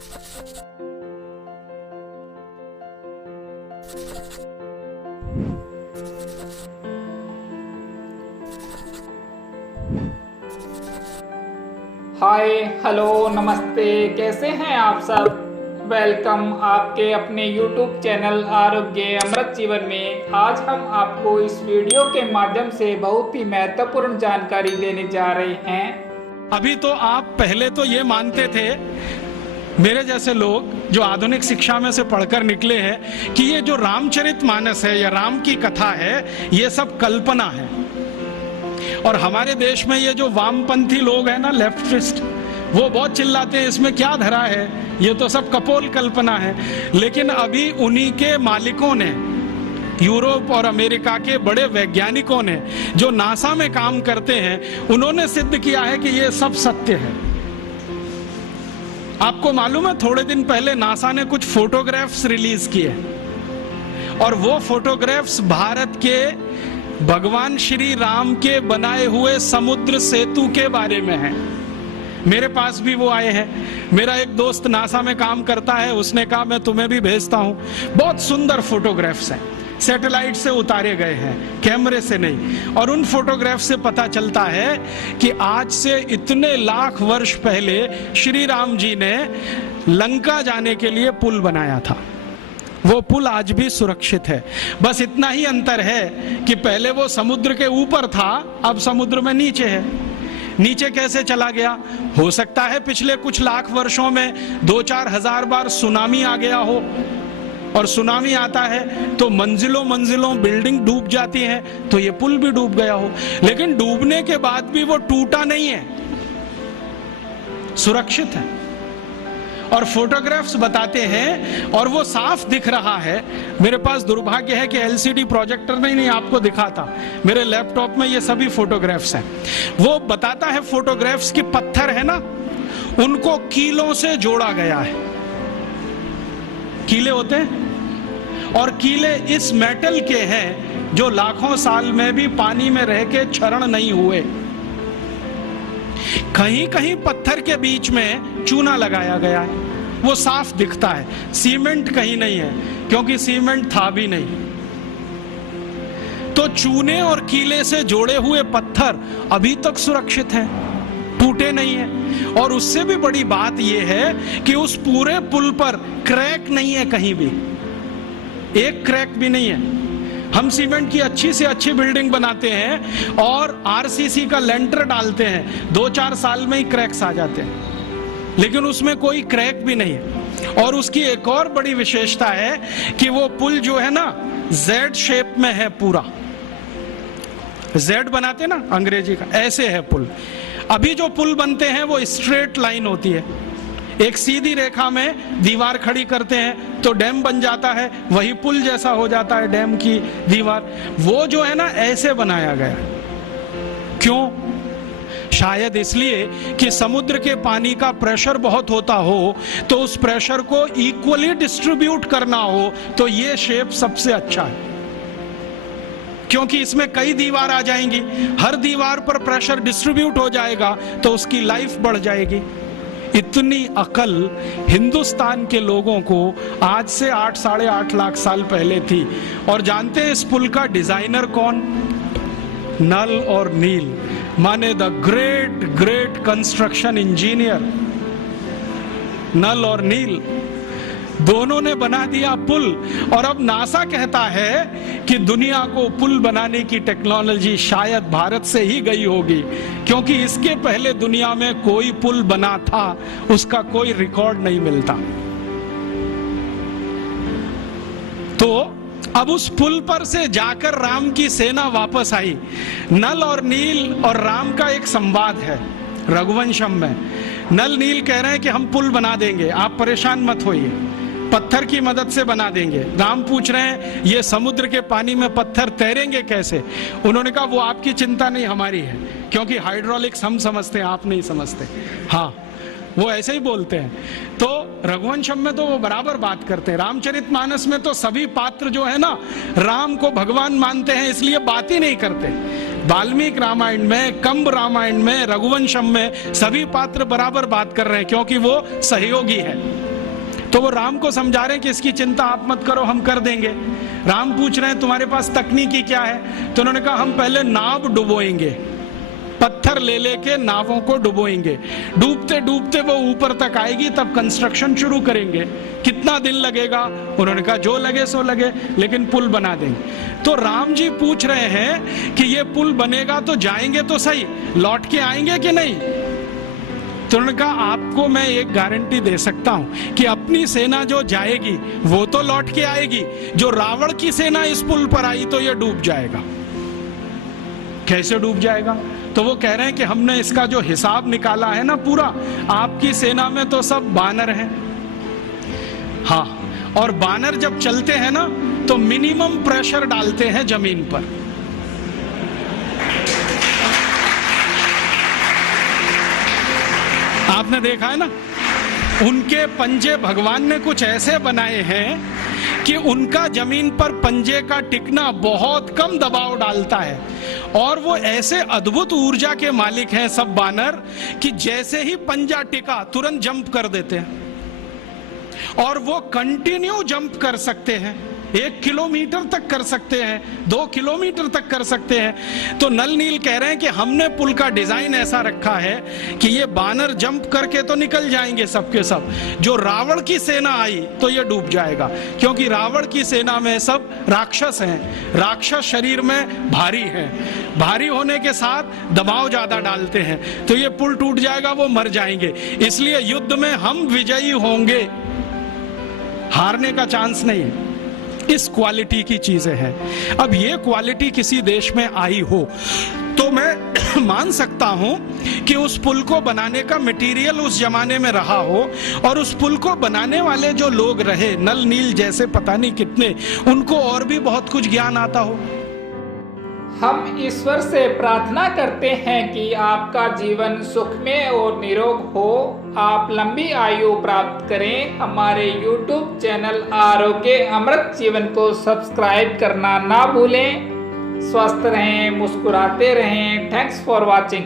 Hi hello नमस्ते, कैसे हैं आप सब। वेलकम आपके अपने YouTube चैनल आरोग्य अमृत जीवन में। आज हम आपको इस वीडियो के माध्यम से बहुत ही महत्वपूर्ण जानकारी देने जा रहे हैं। अभी तो आप पहले तो ये मानते थे, मेरे जैसे लोग जो आधुनिक शिक्षा में से पढ़कर निकले हैं, कि ये जो रामचरितमानस है या राम की कथा है ये सब कल्पना है। और हमारे देश में ये जो वामपंथी लोग हैं ना, लेफ्टिस्ट, वो बहुत चिल्लाते हैं इसमें क्या धरा है, ये तो सब कपोल कल्पना है। लेकिन अभी उन्हीं के मालिकों ने, यूरोप और अमेरिका के बड़े वैज्ञानिकों ने जो नासा में काम करते हैं, उन्होंने सिद्ध किया है कि ये सब सत्य है। आपको मालूम है, थोड़े दिन पहले नासा ने कुछ फोटोग्राफ्स रिलीज किए और वो फोटोग्राफ्स भारत के भगवान श्री राम के बनाए हुए समुद्र सेतु के बारे में है। मेरे पास भी वो आए हैं। मेरा एक दोस्त नासा में काम करता है, उसने कहा मैं तुम्हें भी भेजता हूं। बहुत सुंदर फोटोग्राफ्स हैं, सैटेलाइट से उतारे गए हैं, कैमरे से नहीं। और उन फोटोग्राफ से पता चलता है कि आज से इतने लाख वर्ष पहले श्री राम जी ने लंका जाने के लिए पुल बनाया था। वो पुल आज भी सुरक्षित है। बस इतना ही अंतर है कि पहले वो समुद्र के ऊपर था, अब समुद्र में नीचे है। नीचे कैसे चला गया? हो सकता है पिछले कुछ लाख वर्षों में 2-4 हजार बार सुनामी आ गया हो, और सुनामी आता है तो मंजिलों मंजिलों बिल्डिंग डूब जाती हैं, तो ये पुल भी डूब गया हो। लेकिन डूबने के बाद भी वो टूटा नहीं है, सुरक्षित है। और फोटोग्राफ्स बताते हैं, और वो साफ दिख रहा है। मेरे पास दुर्भाग्य है कि एलसीडी प्रोजेक्टर नहीं आपको दिखाता। मेरे लैपटॉप में ये सभी फोटोग्राफ्स हैं। वो बताता है फोटोग्राफ्स की पत्थर है ना, उनको कीलों से जोड़ा गया है। कीले होते हैं, और कीले इस मेटल के हैं जो लाखों साल में भी पानी में रह के क्षरण नहीं हुए। कहीं कहीं पत्थर के बीच में चूना लगाया गया है, वो साफ दिखता है। सीमेंट कहीं नहीं है, क्योंकि सीमेंट था भी नहीं। तो चूने और कीले से जोड़े हुए पत्थर अभी तक सुरक्षित हैं, टूटे नहीं हैं। और उससे भी बड़ी बात यह है कि उस पूरे पुल पर क्रैक नहीं है, कहीं भी एक क्रैक भी नहीं है। हम सीमेंट की अच्छी से अच्छी बिल्डिंग बनाते हैं और आरसीसी का लेंटर डालते हैं, 2-4 साल में ही क्रैक्स आ जाते हैं, लेकिन उसमें कोई क्रैक भी नहीं है। और उसकी एक और बड़ी विशेषता है कि वो पुल जो है ना, जेड शेप में है पूरा। जेड बनाते ना अंग्रेजी का, ऐसे है पुल। अभी जो पुल बनते हैं वो स्ट्रेट लाइन होती है, एक सीधी रेखा में दीवार खड़ी करते हैं तो डैम बन जाता है, वही पुल जैसा हो जाता है डैम की दीवार। वो जो है ना, ऐसे बनाया गया। क्यों? शायद इसलिए कि समुद्र के पानी का प्रेशर बहुत होता हो, तो उस प्रेशर को इक्वली डिस्ट्रीब्यूट करना हो, तो ये शेप सबसे अच्छा है। क्योंकि इसमें कई दीवार आ जाएंगी, हर दीवार पर प्रेशर डिस्ट्रीब्यूट हो जाएगा, तो उसकी लाइफ बढ़ जाएगी। इतनी अकल हिंदुस्तान के लोगों को आज से 8-8.5 लाख साल पहले थी। और जानते हैं इस पुल का डिजाइनर कौन? नल और नील, माने the great great construction engineer. Nal और नील दोनों ने बना दिया पुल। और अब नासा कहता है कि दुनिया को पुल बनाने की टेक्नोलॉजी शायद भारत से ही गई होगी, क्योंकि इसके पहले दुनिया में कोई पुल बना था, उसका कोई रिकॉर्ड नहीं मिलता। तो अब उस पुल पर से जाकर राम की सेना वापस आई। नल और नील और राम का एक संवाद है रघुवंशम में। नल नील कह रहे हैं कि हम पुल बना देंगे, आप परेशान मत होइए, पत्थर की मदद से बना देंगे। राम पूछ रहे हैं ये समुद्र के पानी में पत्थर तैरेंगे कैसे? उन्होंने कहा वो आपकी चिंता नहीं, हमारी है, क्योंकि हाइड्रोलिक्स हम समझते हैं, आप नहीं समझते। हाँ, वो ऐसे ही बोलते हैं। तो रघुवंशम में तो वो बराबर बात करते हैं। रामचरितमानस में तो सभी पात्र जो है ना, राम को भगवान मानते हैं, इसलिए बात ही नहीं करते। वाल्मीकि रामायण में, कंब रामायण में, रघुवंशम में सभी पात्र बराबर बात कर रहे हैं, क्योंकि वो सहयोगी है। तो वो राम को समझा रहे हैं कि इसकी चिंता आप मत करो, हम कर देंगे। राम पूछ रहे हैं तुम्हारे पास तकनीकी क्या है? तो उन्होंने कहा हम पहले नाव डुबोएंगे, पत्थर ले लेके नावों को डुबोएंगे, डूबते डूबते वो ऊपर तक आएगी, तब कंस्ट्रक्शन शुरू करेंगे। कितना दिन लगेगा? उन्होंने कहा जो लगे सो लगे, लेकिन पुल बना देंगे। तो राम जी पूछ रहे हैं कि ये पुल बनेगा तो जाएंगे तो सही, लौट के आएंगे कि नहीं? तो उन्होंने कहा आपको मैं एक गारंटी दे सकता हूं कि अपनी सेना जो जाएगी वो तो लौट के आएगी, जो रावण की सेना इस पुल पर आई तो ये डूब जाएगा। कैसे डूब जाएगा? तो वो कह रहे हैं कि हमने इसका जो हिसाब निकाला है ना पूरा, आपकी सेना में तो सब बानर हैं। हाँ, और बानर जब चलते हैं ना तो मिनिमम प्रेशर डालते हैं जमीन पर। आपने देखा है ना, उनके पंजे भगवान ने कुछ ऐसे बनाए हैं कि उनका जमीन पर पंजे का टिकना बहुत कम दबाव डालता है, और वो ऐसे अद्भुत ऊर्जा के मालिक हैं सब बानर कि जैसे ही पंजा टिका तुरंत जंप कर देते हैं, और वो कंटिन्यू जंप कर सकते हैं, 1 किलोमीटर तक कर सकते हैं, 2 किलोमीटर तक कर सकते हैं। तो नल नील कह रहे हैं कि हमने पुल का डिजाइन ऐसा रखा है कि ये बानर जंप करके तो निकल जाएंगे सबके सब, जो रावण की सेना आई तो ये डूब जाएगा, क्योंकि रावण की सेना में सब राक्षस हैं, राक्षस शरीर में भारी हैं, भारी होने के साथ दबाव ज्यादा डालते हैं, तो ये पुल टूट जाएगा, वो मर जाएंगे। इसलिए युद्ध में हम विजयी होंगे, हारने का चांस नहीं है। इस क्वालिटी की चीजें हैं। अब ये क्वालिटी किसी देश में आई हो तो मैं मान सकता हूं कि उस पुल को बनाने का मटेरियल उस जमाने में रहा हो, और उस पुल को बनाने वाले जो लोग रहे, नल नील जैसे पता नहीं कितने, उनको और भी बहुत कुछ ज्ञान आता हो। हम ईश्वर से प्रार्थना करते हैं कि आपका जीवन सुखमय और निरोग हो, आप लंबी आयु प्राप्त करें। हमारे YouTube चैनल आरोग्य अमृत जीवन को सब्सक्राइब करना ना भूलें। स्वस्थ रहें, मुस्कुराते रहें। Thanks for watching.